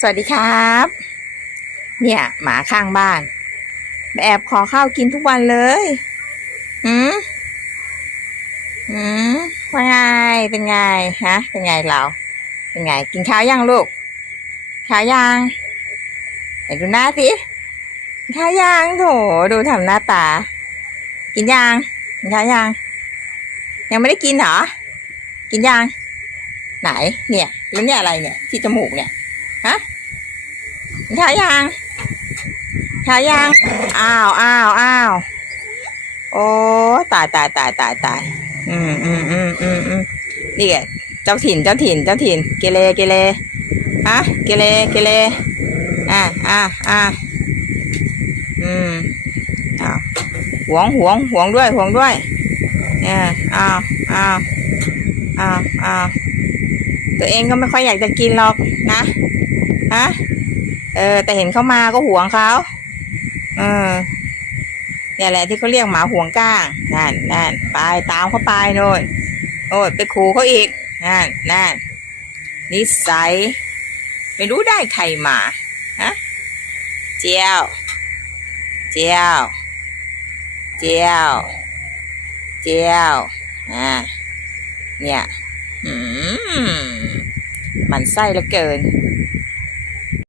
สวัสดีครับ เนี่ย หมาข้างบ้าน แอบขอข้าวกินทุกวันเลยหืมหืมว่าไงเป็นไงฮะ เป็นไงเรา เป็นไง กินข้าวยังลูก ข้าวยังไหนดูหน้าสิข้าวยังโถดูทำหน้าตา กินยังกินข้าวยัง ยังไม่ได้กินเหรอ กินยัง ไหน เนี่ย แล้วเนี่ยอะไรเนี่ย ที่จมูกเนี่ย ฮะกินข้ายังข้ายังอ้าวอ้าวอ้าวโอ้ตายตายตายตายตายอืมอืมอืมอืมอืมนี่ไงเจ้าถิ่นเจ้าถิ่นเจ้าถิ่นเกเรเกเรฮะเกเรเกเรอ่าอ่าอ่าอืมอ้าวหวงหวงหวงด้วยหวงด้วยเนี่ยอ้าวอ้าวอ้าวอ้าวตัวเองก็ไม่ค่อยอยากจะกินหรอกนะะ เออ แต่เห็นเขามาก็ห่วงเขาเออเนี่ยแหละที่เขาเรียกหมาห่วงก้างนั่นนั่นไปตามเขาไปโน่นโอ้ยไปขู่เขาอีกนั่นนั่นนิสัยไม่รู้ได้ใครมาฮะเจียว เจียว เจียว เจียวอ่าเนี่ย อืมมันไส้เหลือเกิน